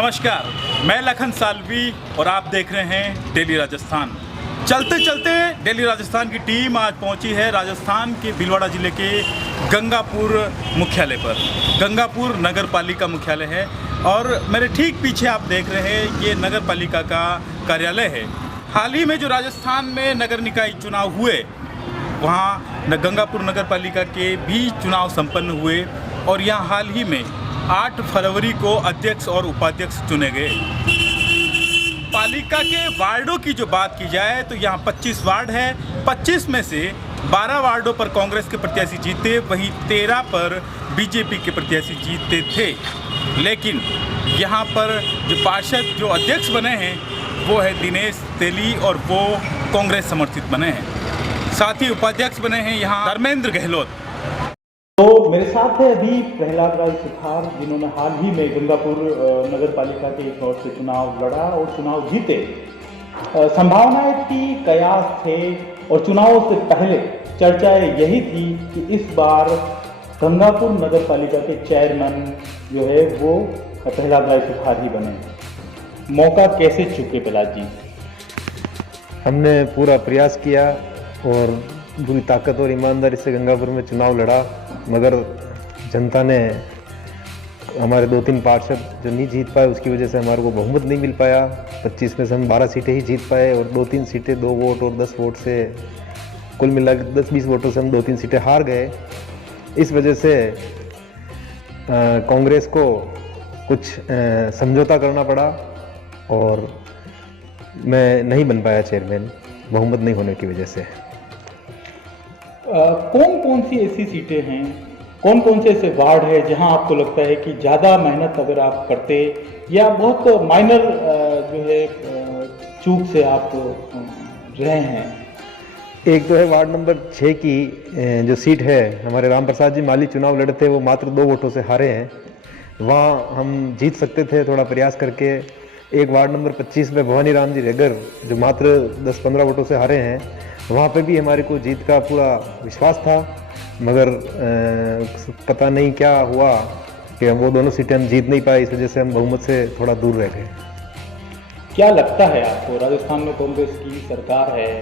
नमस्कार, मैं लखन सालवी और आप देख रहे हैं डेली राजस्थान। चलते चलते डेली राजस्थान की टीम आज पहुंची है राजस्थान के भीलवाड़ा ज़िले के गंगापुर मुख्यालय पर। गंगापुर नगर पालिका मुख्यालय है और मेरे ठीक पीछे आप देख रहे हैं ये नगर पालिका का कार्यालय है। हाल ही में जो राजस्थान में नगर निकाय चुनाव हुए वहाँ गंगापुर नगर पालिका के भी चुनाव संपन्न हुए और यहाँ हाल ही में 8 फरवरी को अध्यक्ष और उपाध्यक्ष चुने गए। पालिका के वार्डों की जो बात की जाए तो यहाँ 25 वार्ड है। 25 में से 12 वार्डों पर कांग्रेस के प्रत्याशी जीते, वहीं 13 पर बीजेपी के प्रत्याशी जीते थे। लेकिन यहाँ पर जो पार्षद जो अध्यक्ष बने हैं वो है दिनेश तेली और वो कांग्रेस समर्थित बने हैं। साथ ही उपाध्यक्ष बने हैं यहाँ धर्मेंद्र गहलोत। तो मेरे साथ है अभी प्रहलाद राय सुथार, जिन्होंने हाल ही में गंगापुर नगर पालिका के एक ओर से चुनाव लड़ा और चुनाव जीते। संभावनाएं थी, कयास थे और चुनावों से पहले चर्चाएं यही थी कि इस बार गंगापुर नगर पालिका के चेयरमैन जो है वो प्रहलाद राय सुथार ही बने। मौका कैसे चुके प्रहलाद जी? हमने पूरा प्रयास किया और पूरी ताकत और ईमानदारी से गंगापुर में चुनाव लड़ा, मगर जनता ने हमारे 2-3 पार्षद जो नहीं जीत पाए उसकी वजह से हमारे को बहुमत नहीं मिल पाया। 25 में से हम 12 सीटें ही जीत पाए और 2-3 सीटें 2 वोट और 10 वोट से कुल मिला के 10-20 वोटों से हम 2-3 सीटें हार गए। इस वजह से कांग्रेस को कुछ समझौता करना पड़ा और मैं नहीं बन पाया चेयरमैन, बहुमत नहीं होने की वजह से। कौन कौन सी ऐसी सीटें हैं, कौन कौन से ऐसे वार्ड है जहां आपको लगता है कि ज़्यादा मेहनत अगर आप करते या बहुत माइनर जो है चूक से आप रहे हैं? एक तो है वार्ड नंबर 6 की जो सीट है, हमारे राम प्रसाद जी माली चुनाव लड़े थे, वो मात्र 2 वोटों से हारे हैं। वहाँ हम जीत सकते थे थोड़ा प्रयास करके। एक वार्ड नंबर 25 में भवानी राम जी रेगर जो मात्र 10-15 वोटों से हारे हैं, वहाँ पे भी हमारे को जीत का पूरा विश्वास था, मगर पता नहीं क्या हुआ कि हम वो दोनों सीटें हम जीत नहीं पाए। इस वजह से हम बहुमत से थोड़ा दूर रह गए। क्या लगता है आपको, राजस्थान में कांग्रेस की सरकार है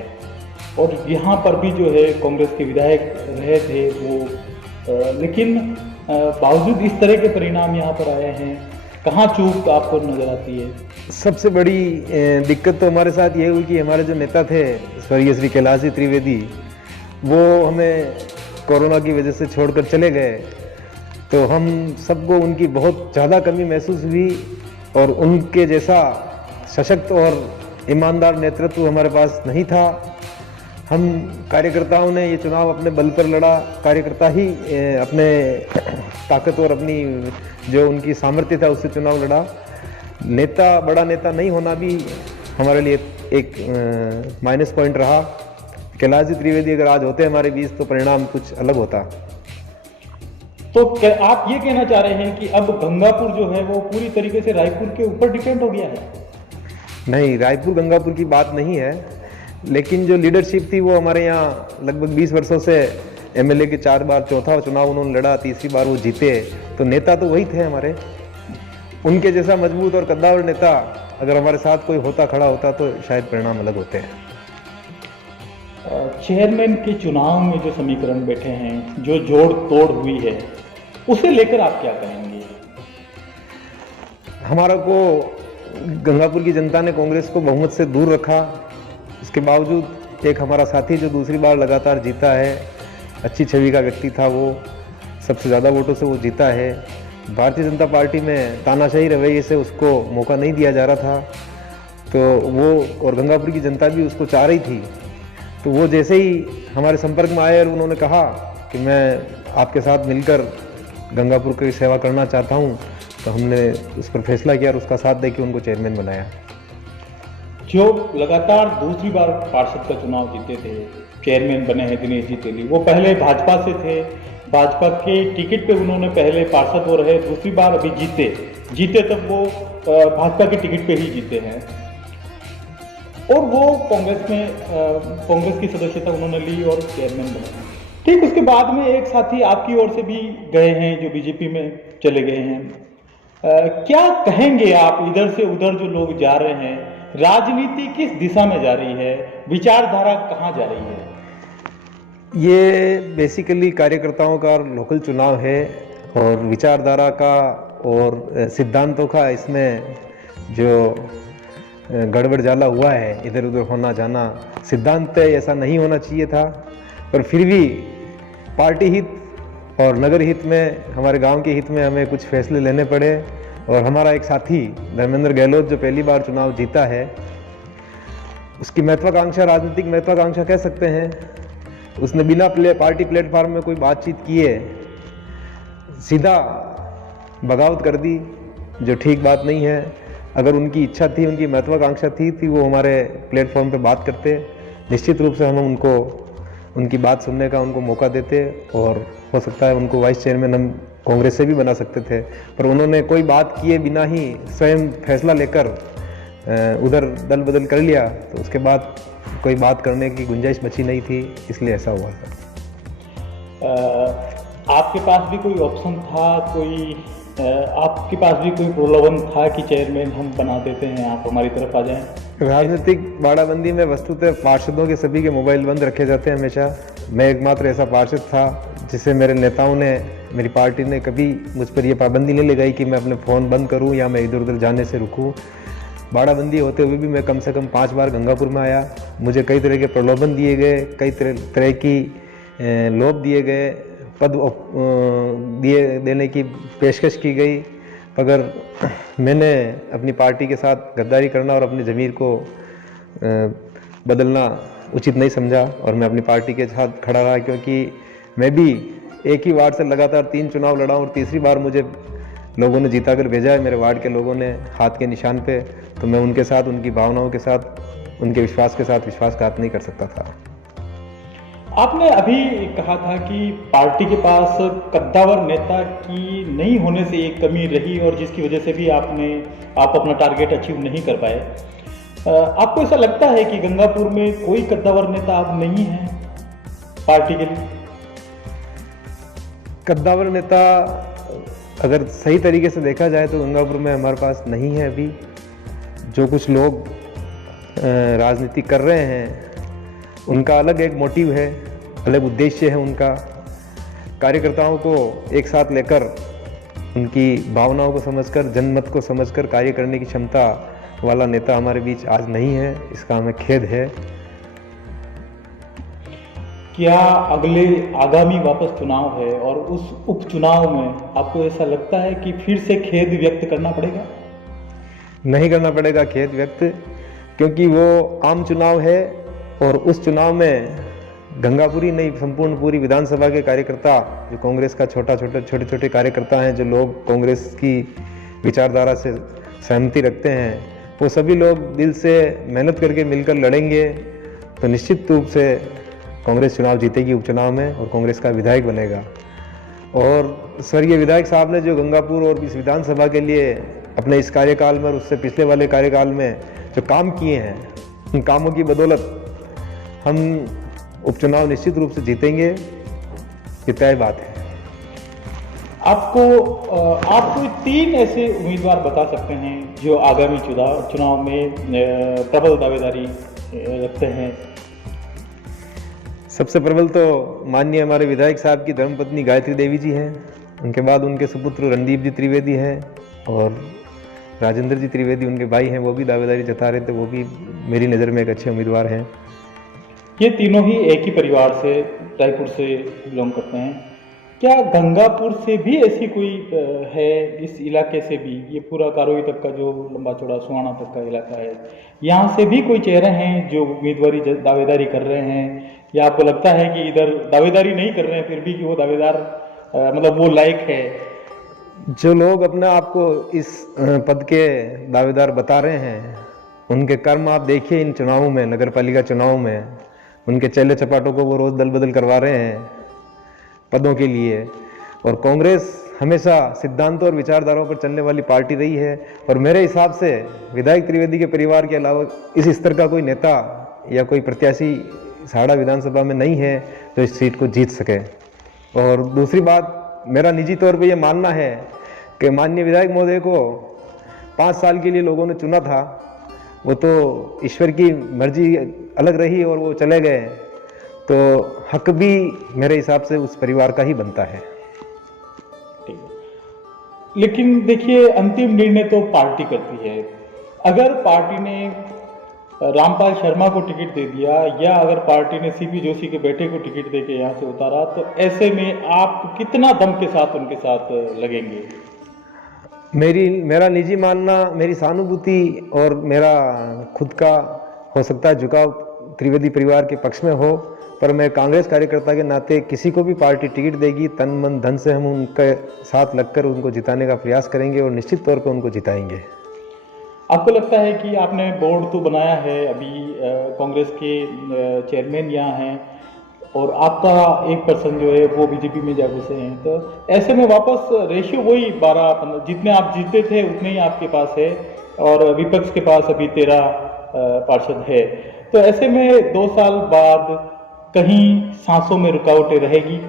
और यहाँ पर भी जो है कांग्रेस के विधायक रहे थे वो, लेकिन बावजूद इस तरह के परिणाम यहाँ पर आए हैं, कहाँ चूक आपको नजर आती है? सबसे बड़ी दिक्कत तो हमारे साथ ये हुई कि हमारे जो नेता थे स्वर्गीय श्री कैलाश त्रिवेदी, वो हमें कोरोना की वजह से छोड़कर चले गए। तो हम सबको उनकी बहुत ज़्यादा कमी महसूस हुई और उनके जैसा सशक्त और ईमानदार नेतृत्व हमारे पास नहीं था। हम कार्यकर्ताओं ने ये चुनाव अपने बल पर लड़ा। कार्यकर्ता ही अपने ताकत और अपनी जो उनकी सामर्थ्य था उससे चुनाव लड़ा। नेता, बड़ा नेता नहीं होना भी हमारे लिए एक माइनस पॉइंट रहा। कैलाश त्रिवेदी अगर आज होते हमारे बीच तो परिणाम कुछ अलग होता। तो आप ये कहना चाह रहे हैं कि अब गंगापुर जो है वो पूरी तरीके से रायपुर के ऊपर डिपेंड हो गया है? नहीं, रायपुर गंगापुर की बात नहीं है, लेकिन जो लीडरशिप थी वो हमारे यहाँ लगभग 20 वर्षों से एमएलए के 4 बार, चौथा चुनाव उन्होंने लड़ा, तीसरी बार वो जीते। तो नेता तो वही थे हमारे। उनके जैसा मजबूत और कद्दावर नेता अगर हमारे साथ कोई होता, खड़ा होता, तो शायद परिणाम अलग होते हैं। चेयरमैन के चुनाव में जो समीकरण बैठे हैं, जो जोड़ तोड़ हुई है, उसे लेकर आप क्या कहेंगे? हमारा को गंगापुर की जनता ने कांग्रेस को बहुमत से दूर रखा। इसके बावजूद एक हमारा साथी जो दूसरी बार लगातार जीता है, अच्छी छवि का व्यक्ति था, वो सबसे ज़्यादा वोटों से वो जीता है। भारतीय जनता पार्टी में तानाशाही रवैये से उसको मौका नहीं दिया जा रहा था, तो वो और गंगापुर की जनता भी उसको चाह रही थी। तो वो जैसे ही हमारे संपर्क में आए और उन्होंने कहा कि मैं आपके साथ मिलकर गंगापुर की सेवा करना चाहता हूँ, तो हमने उस पर फैसला किया और उसका साथ देके उनको चेयरमैन बनाया। जो लगातार दूसरी बार पार्षद का चुनाव जीते थे, चेयरमैन बने हैं दिनेश जी तेली, वो पहले भाजपा से थे, भाजपा के टिकट पे उन्होंने पहले पार्षद वो रहे, दूसरी बार अभी जीते तब वो भाजपा के टिकट पे ही जीते हैं और वो कांग्रेस की सदस्यता उन्होंने ली और चेयरमैन बने। ठीक उसके बाद में एक साथी आपकी ओर से भी गए हैं जो बीजेपी में चले गए हैं, क्या कहेंगे आप, इधर से उधर जो लोग जा रहे हैं, राजनीति किस दिशा में जा रही है, विचारधारा कहाँ जा रही है? ये बेसिकली कार्यकर्ताओं का लोकल चुनाव है और विचारधारा का और सिद्धांतों का इसमें जो गड़बड़ जाला हुआ है, इधर उधर होना जाना, सिद्धांत ऐसा नहीं होना चाहिए था, पर फिर भी पार्टी हित और नगर हित में, हमारे गांव के हित में हमें कुछ फैसले लेने पड़े। और हमारा एक साथी धर्मेंद्र गहलोत जो पहली बार चुनाव जीता है, उसकी महत्वाकांक्षा, राजनीतिक महत्वाकांक्षा कह सकते हैं, उसने बिना पार्टी प्लेटफॉर्म में कोई बातचीत किए सीधा बगावत कर दी, जो ठीक बात नहीं है। अगर उनकी इच्छा थी, उनकी महत्वाकांक्षा थी वो हमारे प्लेटफॉर्म पे बात करते, निश्चित रूप से हम उनको उनकी बात सुनने का उनको मौका देते और हो सकता है उनको वाइस चेयरमैन हम कांग्रेस से भी बना सकते थे, पर उन्होंने कोई बात किए बिना ही स्वयं फैसला लेकर उधर दल बदल कर लिया, तो उसके बाद कोई बात करने की गुंजाइश बची नहीं थी, इसलिए ऐसा हुआ था। आपके पास भी कोई ऑप्शन था, आपके पास भी कोई प्रलोभन था कि चेयरमैन हम बना देते हैं, आप हमारी तरफ आ जाएं? राजनीतिक बाड़ाबंदी में वस्तुतः पार्षदों के सभी के मोबाइल बंद रखे जाते हैं हमेशा। मैं एकमात्र ऐसा पार्षद था जिसे मेरे नेताओं ने, मेरी पार्टी ने कभी मुझ पर यह पाबंदी नहीं लगाई कि मैं अपने फ़ोन बंद करूं या मैं इधर उधर जाने से रुकूं। बाड़ाबंदी होते हुए भी मैं कम से कम 5 बार गंगापुर में आया। मुझे कई तरह के प्रलोभन दिए गए, कई तरह की लोभ दिए गए, पद देने की पेशकश की गई, मगर मैंने अपनी पार्टी के साथ गद्दारी करना और अपनी ज़मीर को बदलना उचित नहीं समझा और मैं अपनी पार्टी के साथ खड़ा रहा, क्योंकि मैं भी एक ही वार्ड से लगातार 3 चुनाव लड़ा और तीसरी बार मुझे लोगों ने जीता कर भेजा है, मेरे वार्ड के लोगों ने हाथ के निशान पे, तो मैं उनके साथ, उनकी भावनाओं के साथ, उनके विश्वास के साथ विश्वासघात नहीं कर सकता था। आपने अभी कहा था कि पार्टी के पास कद्दावर नेता की नहीं होने से एक कमी रही और जिसकी वजह से भी आप अपना टारगेट अचीव नहीं कर पाए। आपको ऐसा लगता है कि गंगापुर में कोई कद्दावर नेता अब नहीं है पार्टी के लिए? कद्दावर नेता अगर सही तरीके से देखा जाए तो गंगापुर में हमारे पास नहीं है अभी। जो कुछ लोग राजनीति कर रहे हैं उनका अलग एक मोटिव है, अलग उद्देश्य है उनका। कार्यकर्ताओं को एक साथ लेकर, उनकी भावनाओं को समझकर, जनमत को समझकर कार्य करने की क्षमता वाला नेता हमारे बीच आज नहीं है, इसका हमें खेद है। क्या आगामी वापस चुनाव है और उस उपचुनाव में आपको ऐसा लगता है कि फिर से खेद व्यक्त करना पड़ेगा? नहीं करना पड़ेगा खेद व्यक्त, क्योंकि वो आम चुनाव है और उस चुनाव में गंगापुरी नहीं, संपूर्ण पूरी विधानसभा के कार्यकर्ता, जो कांग्रेस का छोटे छोटे कार्यकर्ता हैं, जो लोग कांग्रेस की विचारधारा से सहमति रखते हैं, वो सभी लोग दिल से मेहनत करके मिलकर लड़ेंगे तो निश्चित रूप से कांग्रेस चुनाव जीतेगी उपचुनाव में और कांग्रेस का विधायक बनेगा। और स्वर्गीय विधायक साहब ने जो गंगापुर और इस विधानसभा के लिए अपने इस कार्यकाल में और उससे पिछले वाले कार्यकाल में जो काम किए हैं, उन कामों की बदौलत हम उपचुनाव निश्चित रूप से जीतेंगे, ये तय बात है। आप कोई 3 ऐसे उम्मीदवार बता सकते हैं जो आगामी चुनाव में प्रबल दावेदारी रखते हैं? सबसे प्रबल तो माननीय हमारे विधायक साहब की धर्मपत्नी गायत्री देवी जी हैं, उनके बाद उनके सुपुत्र रणदीप जी त्रिवेदी हैं और राजेंद्र जी त्रिवेदी उनके भाई हैं, वो भी दावेदारी जता रहे थे, वो भी मेरी नज़र में एक अच्छे उम्मीदवार हैं। ये तीनों ही एक ही परिवार से, रायपुर से बिलोंग करते हैं। क्या गंगापुर से भी ऐसी कोई है, इस इलाके से भी, ये पूरा कारोई तक का जो लंबा चौड़ा सुहाना तक का इलाका है, यहाँ से भी कोई चेहरे हैं जो उम्मीदवारी दावेदारी कर रहे हैं, या आपको लगता है कि इधर दावेदारी नहीं कर रहे हैं फिर भी कि वो दावेदार मतलब वो लायक है? जो लोग अपने आप को इस पद के दावेदार बता रहे हैं, उनके कर्म आप देखिए इन चुनावों में, नगर पालिका चुनाव में उनके चेले चपाटों को वो रोज दल बदल करवा रहे हैं पदों के लिए। और कांग्रेस हमेशा सिद्धांतों और विचारधाराओं पर चलने वाली पार्टी रही है और मेरे हिसाब से विधायक त्रिवेदी के परिवार के अलावा इस स्तर का कोई नेता या कोई प्रत्याशी साड़ा विधानसभा में नहीं है जो इस सीट को जीत सके। और दूसरी बात, मेरा निजी तौर पे ये मानना है कि माननीय विधायक महोदय को 5 साल के लिए लोगों ने चुना था, वो तो ईश्वर की मर्जी अलग रही और वो चले गए, तो हक भी मेरे हिसाब से उस परिवार का ही बनता है। लेकिन देखिए, अंतिम निर्णय तो पार्टी करती है। अगर पार्टी ने रामपाल शर्मा को टिकट दे दिया या अगर पार्टी ने सीपी जोशी के बेटे को टिकट देके यहाँ से उतारा, तो ऐसे में आप कितना दम के साथ उनके साथ लगेंगे? मेरा निजी मानना, मेरी सहानुभूति और मेरा खुद का हो सकता है झुकाव त्रिवेदी परिवार के पक्ष में हो, पर मैं कांग्रेस कार्यकर्ता के नाते किसी को भी पार्टी टिकट देगी, तन मन धन से हम उनके साथ लगकर उनको जिताने का प्रयास करेंगे और निश्चित तौर पर उनको जिताएंगे। आपको लगता है कि आपने बोर्ड तो बनाया है, अभी कांग्रेस के चेयरमैन यहाँ हैं और आपका 1% जो है वो बीजेपी में जा घुसे हैं, तो ऐसे में वापस रेशियो वही 12-15 जितने आप जीते थे उतने ही आपके पास है और विपक्ष के पास अभी 13 पार्षद है, तो ऐसे में 2 साल बाद कहीं सांसों में रुकावटें रहेगी?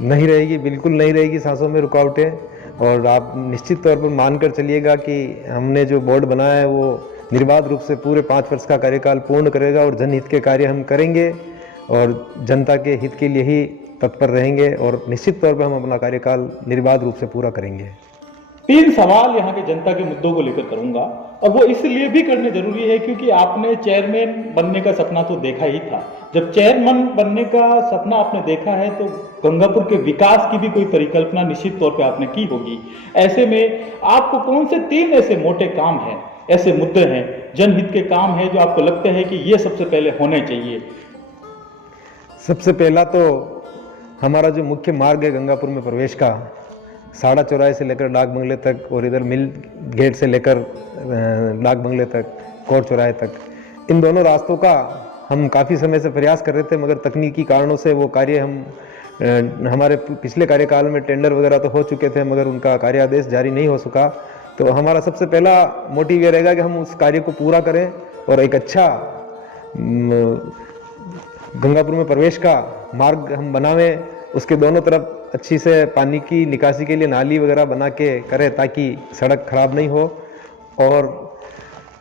नहीं रहेगी, बिल्कुल नहीं रहेगी सांसों में रुकावटें। और आप निश्चित तौर पर मानकर चलिएगा कि हमने जो बोर्ड बनाया है वो निर्बाध रूप से पूरे 5 वर्ष का कार्यकाल पूर्ण करेगा और जनहित के कार्य हम करेंगे और जनता के हित के लिए ही तत्पर रहेंगे और निश्चित तौर पर हम अपना कार्यकाल निर्बाध रूप से पूरा करेंगे। 3 सवाल यहाँ के जनता के मुद्दों को लेकर करूंगा और वो इसलिए भी करने जरूरी है क्योंकि आपने चेयरमैन बनने का सपना तो देखा ही था। जब चेयरमैन बनने का सपना आपने देखा है तो गंगापुर के विकास की भी कोई परिकल्पना निश्चित तौर पे आपने की होगी। ऐसे में आपको कौन से 3 ऐसे मोटे काम हैं, ऐसे मुद्दे हैं, जनहित के काम हैं जो आपको लगते हैं कि ये सबसे पहले होने चाहिए? सबसे पहला तो हमारा जो मुख्य मार्ग है गंगापुर में प्रवेश का, साड़ा चौराहे से लेकर डाक बंगले तक और इधर मिल गेट से लेकर डाक बंगले तक, कोर्ट चौराहे तक, इन दोनों रास्तों का हम काफ़ी समय से प्रयास कर रहे थे, मगर तकनीकी कारणों से वो कार्य हमारे पिछले कार्यकाल में टेंडर वगैरह तो हो चुके थे मगर उनका कार्यादेश जारी नहीं हो सका। तो हमारा सबसे पहला मोटिव ये रहेगा कि हम उस कार्य को पूरा करें और एक अच्छा गंगापुर में प्रवेश का मार्ग हम बनावें, उसके दोनों तरफ अच्छी से पानी की निकासी के लिए नाली वगैरह बना के करें ताकि सड़क खराब नहीं हो। और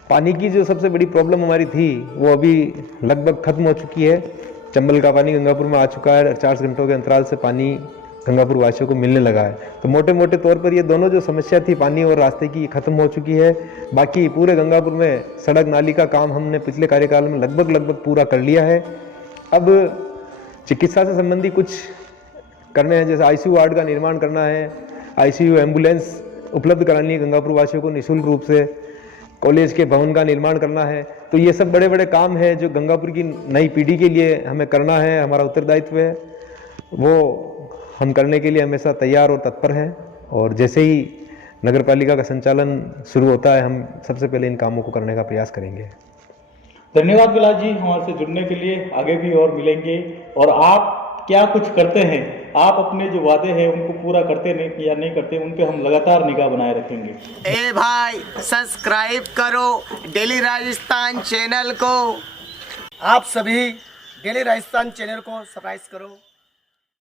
पानी की जो सबसे बड़ी प्रॉब्लम हमारी थी वो अभी लगभग खत्म हो चुकी है। चंबल का पानी गंगापुर में आ चुका है, 48 घंटों के अंतराल से पानी गंगापुर वासियों को मिलने लगा है। तो मोटे मोटे तौर पर ये दोनों जो समस्या थी पानी और रास्ते की खत्म हो चुकी है। बाकी पूरे गंगापुर में सड़क नाली का काम हमने पिछले कार्यकाल में लगभग पूरा कर लिया है। अब चिकित्सा से संबंधी कुछ करने हैं, जैसे आईसीयू वार्ड का निर्माण करना है, आईसीयू एम्बुलेंस उपलब्ध करानी है गंगापुर वासियों को निःशुल्क रूप से, कॉलेज के भवन का निर्माण करना है। तो ये सब बड़े बड़े काम हैं जो गंगापुर की नई पीढ़ी के लिए हमें करना है, हमारा उत्तरदायित्व है, वो हम करने के लिए हमेशा तैयार और तत्पर हैं। और जैसे ही नगर पालिका का संचालन शुरू होता है हम सबसे पहले इन कामों को करने का प्रयास करेंगे। धन्यवाद विलास जी हमारे से जुड़ने के लिए, आगे भी और मिलेंगे। और आप क्या कुछ करते हैं, आप अपने जो वादे हैं उनको पूरा करते नहीं या नहीं करते, उन पे हम लगातार निगाह बनाए रखेंगे। ए भाई सब्सक्राइब करो डेली राजस्थान चैनल को। आप सभी डेली राजस्थान चैनल को सब्सक्राइब करो।